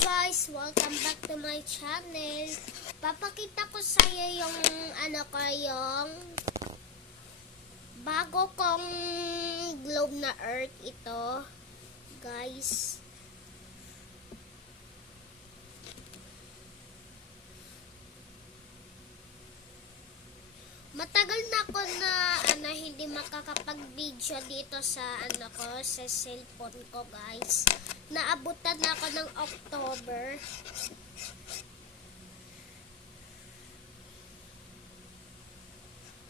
guys, welcome back to my channel. Papakita ko sa iyo yung yung bago kong globe na earth ito, guys. Matagal na ako na hindi makakapag-video dito sa sa cellphone ko, guys. Naabutan na ako ng October.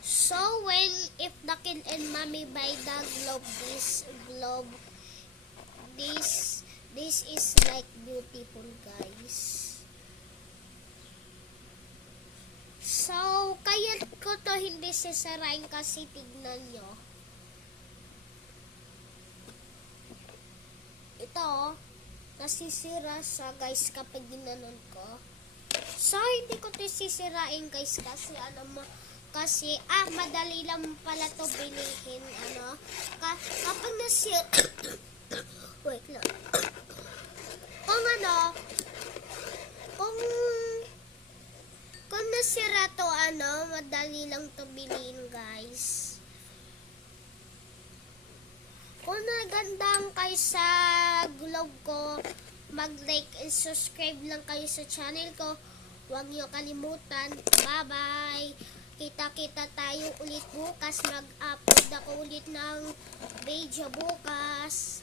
So when if the kid and mommy buy the globe, this is like beautiful, guys. So, kaya ko to hindi sisirain kasi tignan nyo. Ito, nasisira sa guys kapag ginanon ko. So, hindi ko to sisirain guys kasi madali lang pala to bilihin. Kapag nasira, wait lang. Kung nasira to, madali lang to bilhin, guys. Kung nagandang kayo sa globe ko, mag-like and subscribe lang kayo sa channel ko. Huwag niyo kalimutan. Bye-bye! Kita-kita tayo ulit bukas. Mag-upload ako ulit ng video bukas.